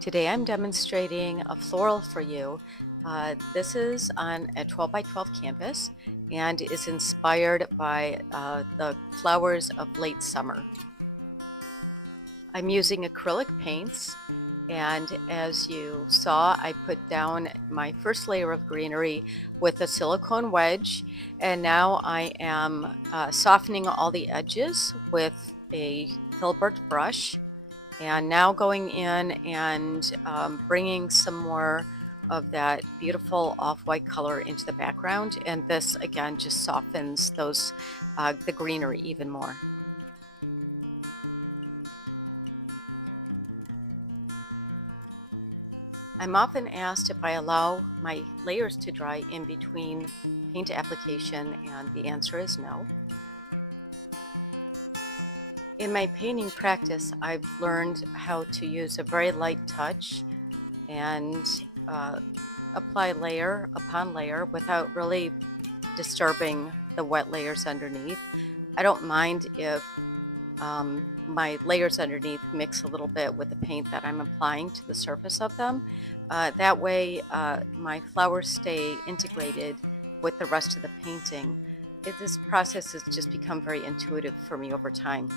Today I'm demonstrating a floral for you. This is on a 12 by 12 canvas and is inspired by the flowers of late summer. I'm using acrylic paints, and as you saw, I put down my first layer of greenery with a silicone wedge, and now I am softening all the edges with a filbert brush, and now going in and bringing some more of that beautiful off-white color into the background. And this again just softens the greenery even more. I'm often asked if I allow my layers to dry in between paint application, and the answer is no. In my painting practice, I've learned how to use a very light touch and uh, apply layer upon layer without really disturbing the wet layers underneath. I don't mind if my layers underneath mix a little bit with the paint that I'm applying to the surface of them. That way, my flowers stay integrated with the rest of the painting. This process has just become very intuitive for me over time.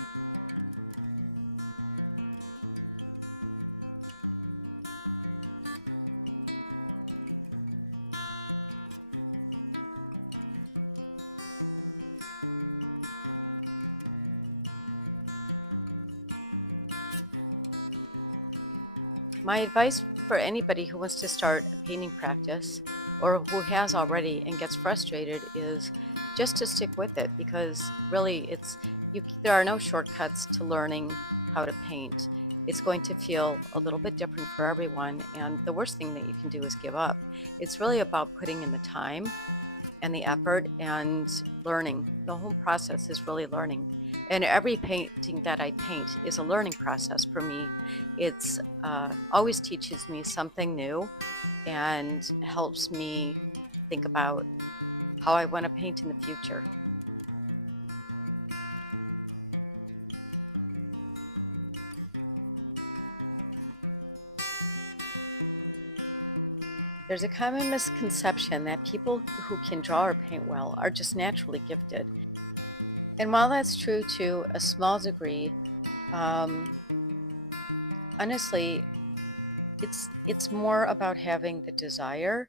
My advice for anybody who wants to start a painting practice or who has already and gets frustrated is just to stick with it, because really there are no shortcuts to learning how to paint. It's going to feel a little bit different for everyone, and the worst thing that you can do is give up. It's really about putting in the time and the effort and learning. The whole process is really learning. And every painting that I paint is a learning process for me. It's always teaches me something new and helps me think about how I want to paint in the future. There's a common misconception that people who can draw or paint well are just naturally gifted. And while that's true to a small degree, um, honestly, it's more about having the desire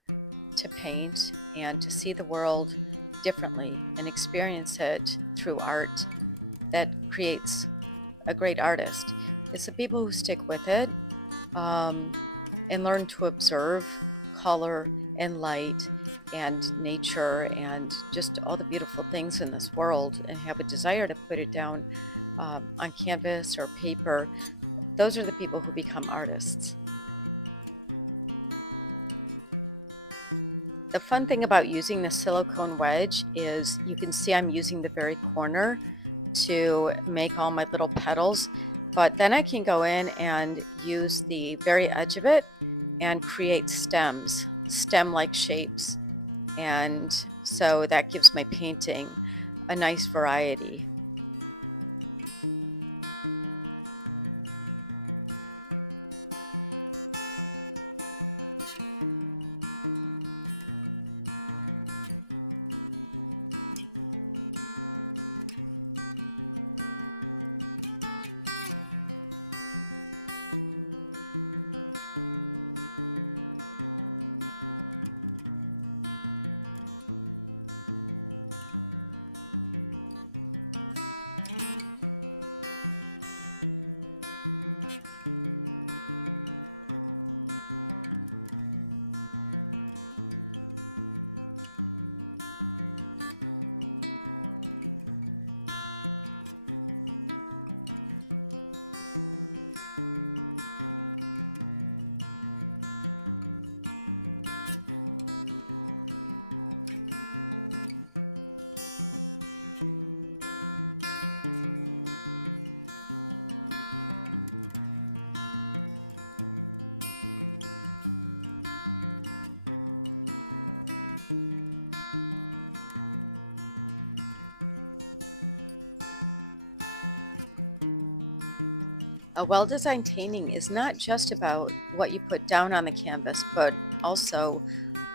to paint and to see the world differently and experience it through art that creates a great artist. It's the people who stick with it, um, and learn to observe color and light and nature and just all the beautiful things in this world and have a desire to put it down on canvas or paper. Those are the people who become artists. The fun thing about using the silicone wedge is you can see I'm using the very corner to make all my little petals, but then I can go in and use the very edge of it and create stems, stem-like shapes. And so that gives my painting a nice variety. A well-designed painting is not just about what you put down on the canvas, but also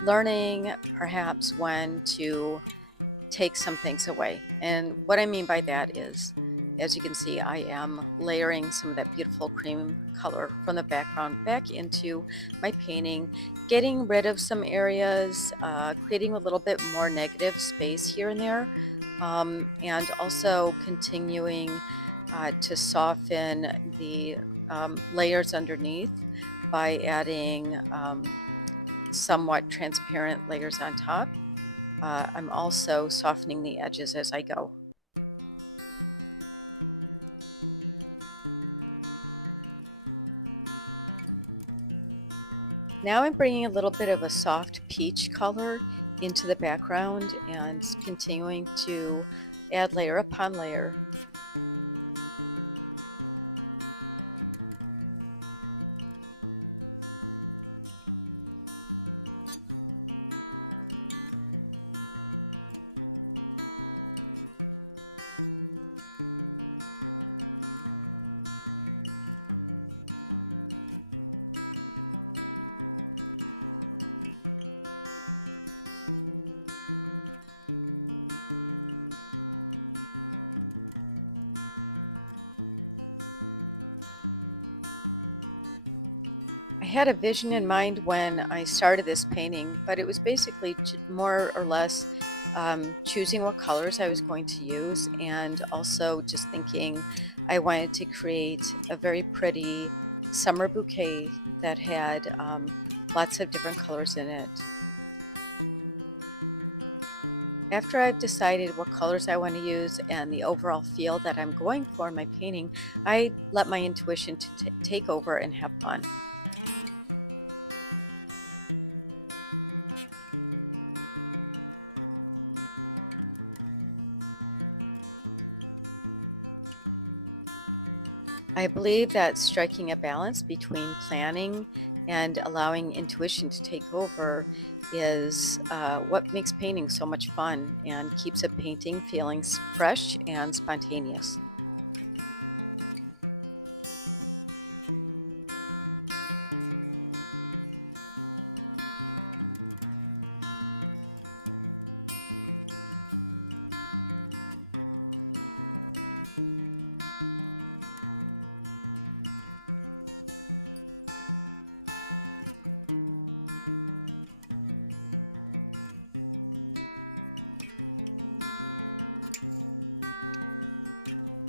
learning perhaps when to take some things away. And what I mean by that is, as you can see, I am layering some of that beautiful cream color from the background back into my painting, getting rid of some areas, creating a little bit more negative space here and there, and also continuing to soften the layers underneath by adding somewhat transparent layers on top. I'm also softening the edges as I go. Now I'm bringing a little bit of a soft peach color into the background and continuing to add layer upon layer. I had a vision in mind when I started this painting, but it was basically more or less choosing what colors I was going to use, and also just thinking I wanted to create a very pretty summer bouquet that had lots of different colors in it. After I've decided what colors I want to use and the overall feel that I'm going for in my painting, I let my intuition to take over and have fun. I believe that striking a balance between planning and allowing intuition to take over is what makes painting so much fun and keeps a painting feeling fresh and spontaneous.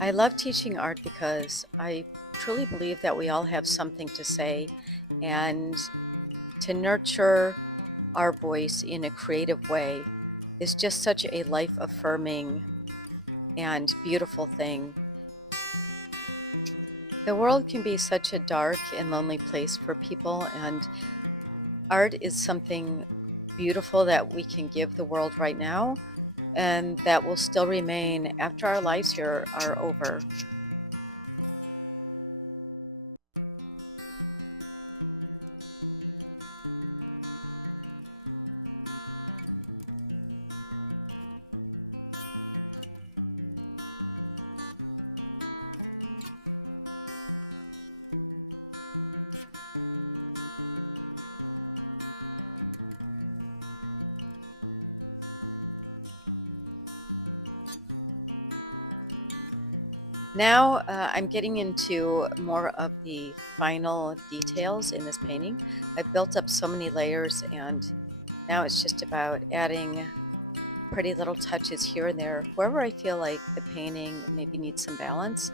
I love teaching art because I truly believe that we all have something to say, and to nurture our voice in a creative way is just such a life affirming and beautiful thing. The world can be such a dark and lonely place for people, and art is something beautiful that we can give the world right now and that will still remain after our lives here are over. Now I'm getting into more of the final details in this painting. I've built up so many layers, and now it's just about adding pretty little touches here and there wherever I feel like the painting maybe needs some balance.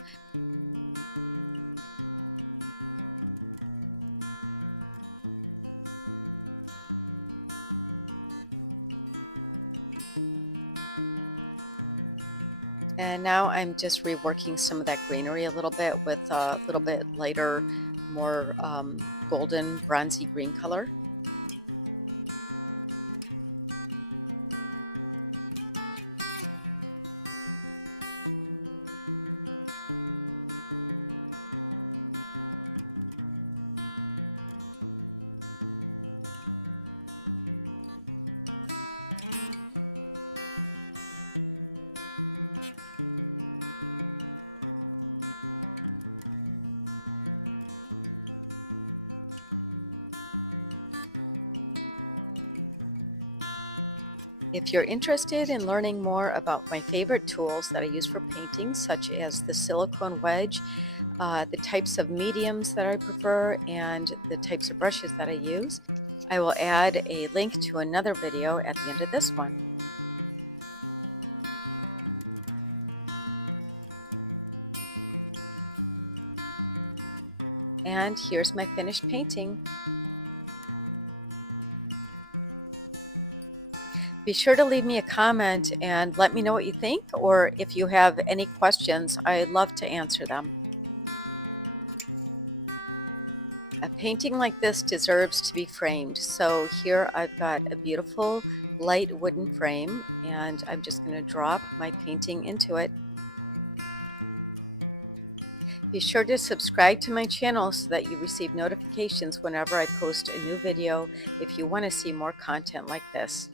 And now I'm just reworking some of that greenery a little bit with a little bit lighter, more golden, bronzy green color. If you're interested in learning more about my favorite tools that I use for painting, such as the silicone wedge, the types of mediums that I prefer, and the types of brushes that I use, I will add a link to another video at the end of this one. And here's my finished painting. Be sure to leave me a comment and let me know what you think, or if you have any questions, I'd love to answer them. A painting like this deserves to be framed. So here I've got a beautiful light wooden frame, and I'm just going to drop my painting into it. Be sure to subscribe to my channel so that you receive notifications whenever I post a new video if you want to see more content like this.